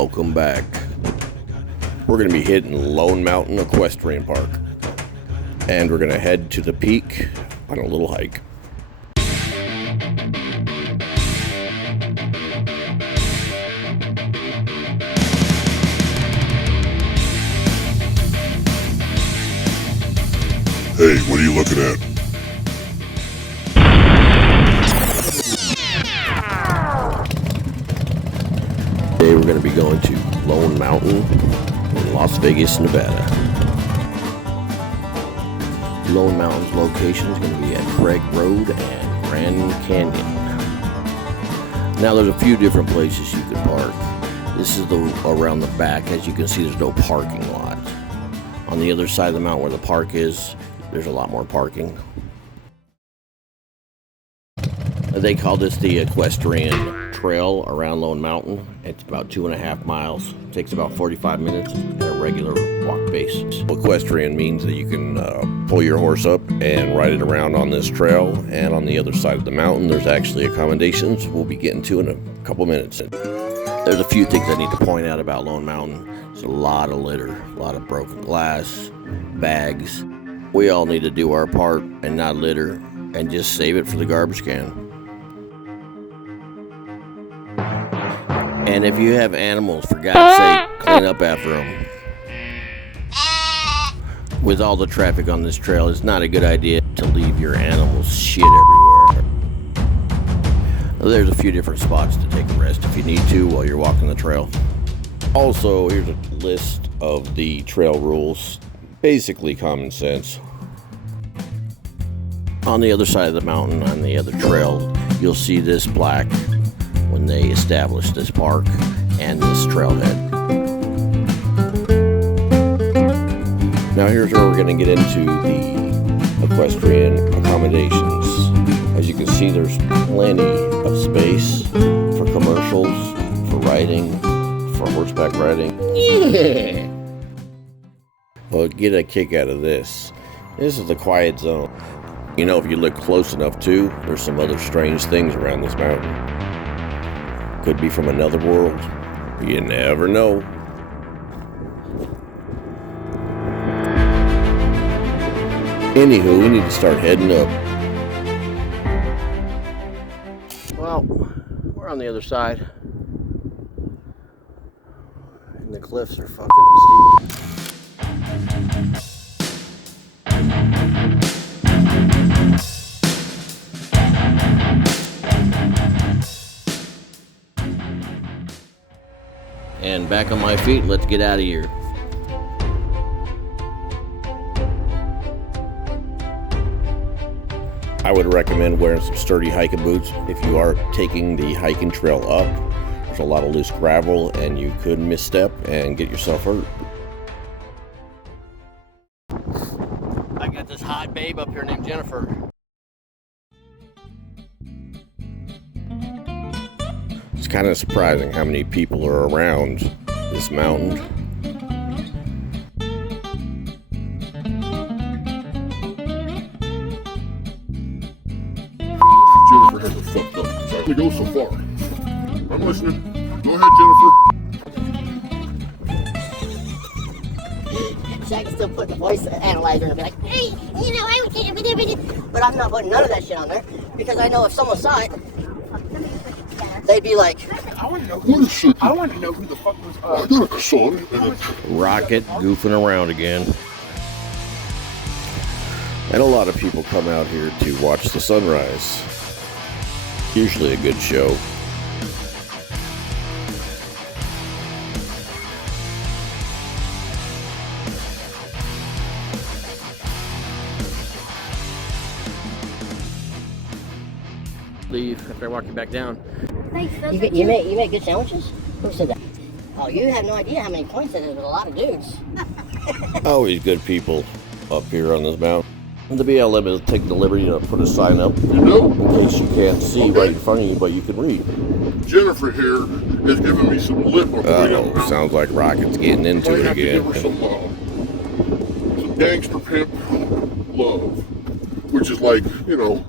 Welcome back. We're going to be hitting Lone Mountain Equestrian Park. And we're going to head to the peak on a little hike. Hey, what are you looking at? Today we're going to be going to Lone Mountain in Las Vegas, Nevada. Lone Mountain's location is going to be at Craig Road and Grand Canyon. Now there's a few different places you can park. This is around the back. As you can see, there's no parking lot. On the other side of the mountain where the park is, there's a lot more parking. They call this the Equestrian Trail around Lone Mountain. It's about 2.5 miles. It takes about 45 minutes at a regular walk pace. Equestrian means that you can pull your horse up and ride it around on this trail. And on the other side of the mountain, there's actually accommodations we'll be getting to in a couple minutes. There's a few things I need to point out about Lone Mountain. There's a lot of litter, a lot of broken glass, bags. We all need to do our part and not litter and just save it for the garbage can. And if you have animals, for God's sake, clean up after them. With all the traffic on this trail, it's not a good idea to leave your animals shit everywhere. There's a few different spots to take a rest if you need to while you're walking the trail. Also, here's a list of the trail rules. Basically common sense. On the other side of the mountain, on the other trail, you'll see this plaque when they established this park and this trailhead. Now here's where we're going to get into the equestrian accommodations. As you can see, there's plenty of space for commercials, for riding, for horseback riding. Yeah! Well, get a kick out of this. This is the quiet zone. You know, if you look close enough too, there's some other strange things around this mountain. Could be from another world. You never know. Anywho, we need to start heading up. Well, we're on the other side. And the cliffs are fucking steep. And back on my feet, let's get out of here. I would recommend wearing some sturdy hiking boots if you are taking the hiking trail up. There's a lot of loose gravel and you could misstep and get yourself hurt. I got this hot babe up here named Jennifer. It's kind of surprising how many people are around this mountain. Jennifer has her fucked up. So I can go so far. I'm listening. Go ahead, Jennifer. So I can still put the voice analyzer and be like, hey, you know, I would take it, but I'm not putting none of that shit on there because I know if someone saw it, they'd be like, I want to know who the fuck was I got a son and a... Rocket goofing around again. And a lot of people come out here to watch the sunrise. Usually a good show. Leave after I walk you back down. you make good sandwiches? Who said that? Oh, you have no idea how many points that is with a lot of dudes. Always good people up here on this mountain. The BLM is taking the liberty to put a sign up in case you can't see right in front of you, but you can read. Jennifer here is giving me some lip on the way up. Uh-oh, sounds like Rocket's getting into it I have to again. give her some gangster pimp love, which is like, you know,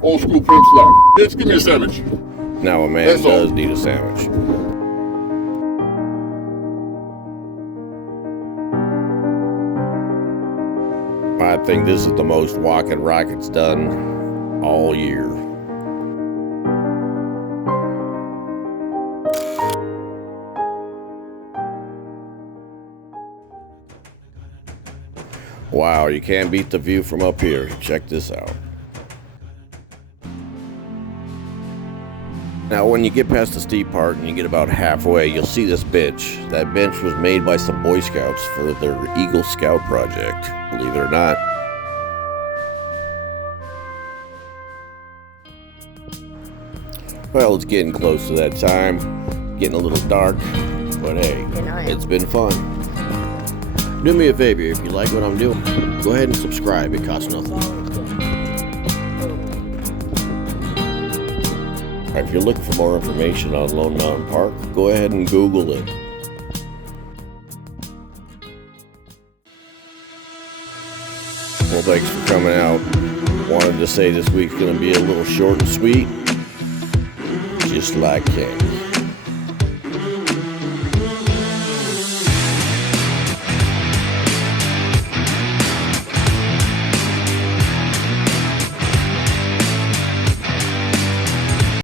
old school pimp slap. Just give me a sandwich. Now a man That's does all. need a sandwich. I think this is the most walking rockets done all year. Wow, you can't beat the view from up here. Check this out. Now, when you get past the steep part and you get about halfway, you'll see this bench. That bench was made by some Boy Scouts for their Eagle Scout project, believe it or not. Well, it's getting close to that time, getting a little dark, but hey, it's been fun. Do me a favor, if you like what I'm doing, go ahead and subscribe, it costs nothing. If you're looking for more information on Lone Mountain Park, go ahead and Google it. Well, thanks for coming out. Wanted to say this week's going to be a little short and sweet, just like candy.